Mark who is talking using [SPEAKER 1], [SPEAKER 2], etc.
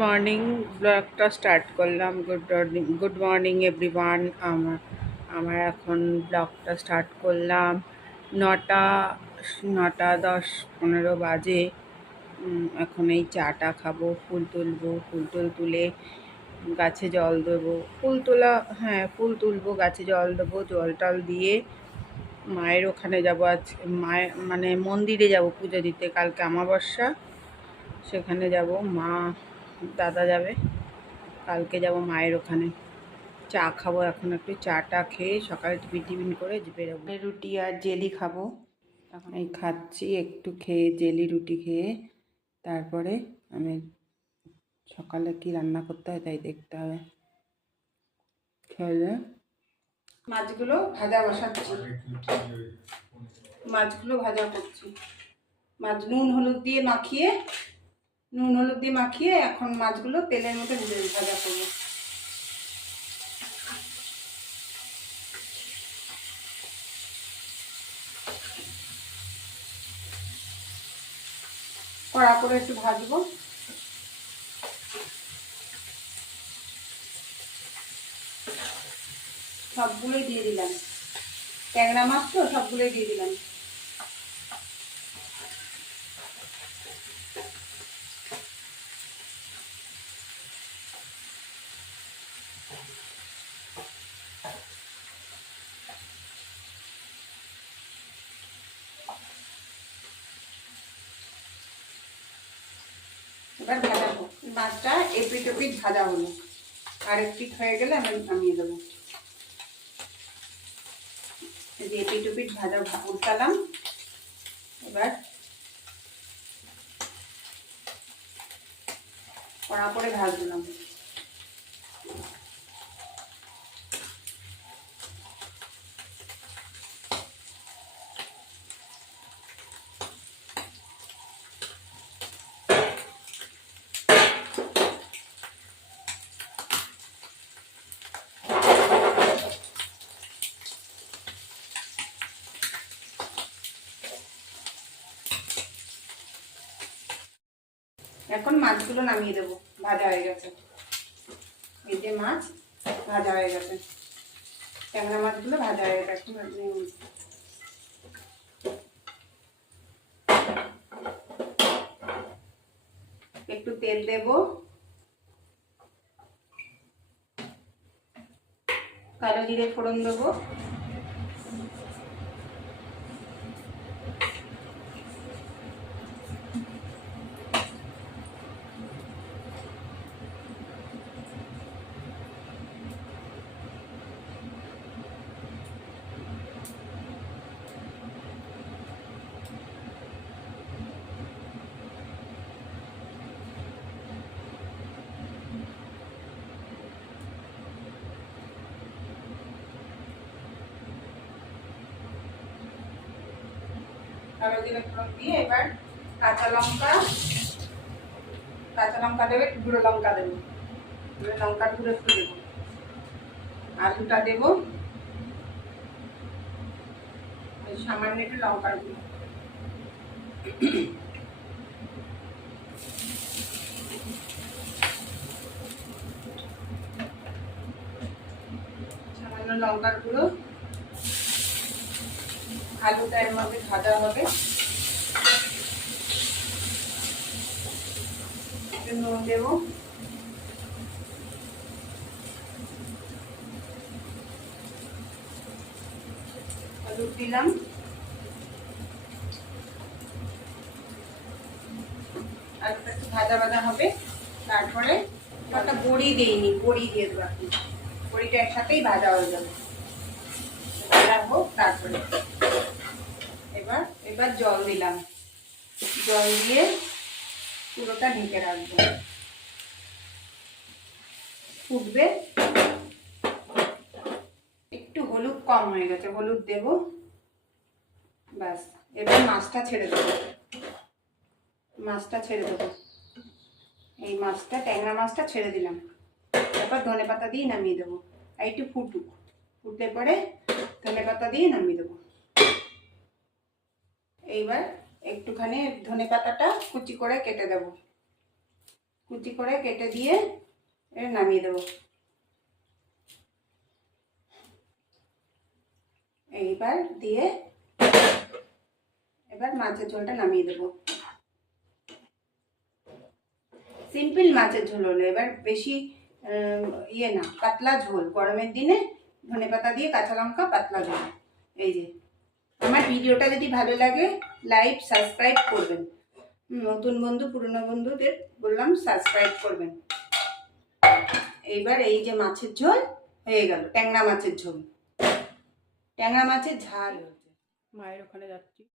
[SPEAKER 1] Morning ব্লগটা start করলাম। Good morning good morning everyone আমার আমার এখন ব্লগটা স্টার্ট করলাম। নটা নটা দশ পনেরো বাজে। এখন এই চাটা খাব, ফুল তুলবো। ফুল টুল তুলে গাছে জল দেবো। ফুল তোলা হ্যাঁ ফুল তুলবো, গাছে জল দেবো, জল টল দিয়ে মায়ের ওখানে যাব আজ, মায়ের মানে মন্দিরে যাব পুজো দিতে। কালকে অমাবস্যা, সেখানে যাব। মা দাদা যাবে। কালকে যাব মায়ের ওখানে। চা খাব এখন একটু। চাটা খেয়ে সকালে টিফিন টিফিন করে বেরোবো। রুটি আর জেলি খাব। এখন এই খাচ্ছি, একটু খেয়ে জেলি রুটি খেয়ে। তারপরে আমি সকালে কি রান্না করতে হয় তাই দেখতে হবে। খেলে মাছগুলো ভাজা বসাচ্ছি। মাছগুলো ভাজা করছি। মাছ নুন, হলুদ দিয়ে মাখিয়ে নুন হলুদ দিয়ে মাখিয়ে এখন মাছগুলো তেলের মধ্যে ভেজে ভাজা করব। কড়া করে একটু ভাজবো। সবগুলোই দিয়ে দিলাম। ট্যাংরা মাছ তো সবগুলোই দিয়ে দিলাম। এবার ভাজাবো। মাছটা এপিট ওপিট ভাজা হলো। আর একটি হয়ে গেলে আমি নামিয়ে দেবো। এপিট ওপিট ভাজা উল্টালাম। এবার কড়া করে ভাজলাম। এখন মাছগুলো নামিয়ে দেবো। ভাজা হয়ে গেছে। এই যে মাছ, ভাজা হয়ে গেছে। ট্যাংরা মাছগুলো ভাজা হয়ে গেছে। একটু তেল দেব। কালো জিরে ফোড়ন দেবো। এবার কাঁচা লঙ্কা কাঁচা লঙ্কা গুঁড়ো লঙ্কা দেবো। লঙ্কার গুঁড়ো দেবো। আলুটা দেবো। সামান্য একটু লঙ্কার গুঁড়ো। সামান্য লঙ্কার গুঁড়ো। আলুটা মধ্যে ভাজা হবে। নুন দেবো। হলুদ দিলাম। ভাজা ভাজা হবে। তারপরে একটা বড়ি দিইনি, বড়ি দিয়ে দেবো আপনি বড়িটা একসাথেই ভাজা হয়ে যাবে। হোক, তারপরে। এবার এবার জল দিলাম। জল দিয়ে পুরোটা ঢেকে রাখব। ফুটবে। একটু হলুদ কম হয়ে গেছে, হলুদ দেব। ব্যাস, এবার মাছটা ছেড়ে দেবো। মাছটা ছেড়ে দেবো। এই মাছটা, ট্যাংরা মাছটা ছেড়ে দিলাম। তারপর ধনে পাতা দিয়ে নামিয়ে দেবো। আর একটু ফুটুক। ফুটলে পরে ধনে পাতা দিয়ে নামিয়ে দেবো। এইবার একটুখানি ধনে পাতাটা কুচি করে কেটে দেব।
[SPEAKER 2] কুচি করে কেটে দিয়ে নামিয়ে দেবো। এইবার দিয়ে এবার মাছের ঝোলটা নামিয়ে দেবো। সিম্পল মাছের ঝোল হলো, এবার বেশি ইয়ে না, পাতলা ঝোল। গরমের দিনে ধনে পাতা দিয়ে কাঁচা লঙ্কা পাতলা ঝোল। এই যে আমার ভিডিওটা যদি ভালো লাগে লাইক সাবস্ক্রাইব করবেন। নতুন বন্ধু, পুরনো বন্ধুদের বললাম সাবস্ক্রাইব করবেন। এইবার এই যে মাছের ঝোল হয়ে গেল, ট্যাংরা মাছের ঝোল। ট্যাংরা মাছের ঝাল
[SPEAKER 1] মায়ের ওখানে যাচ্ছি।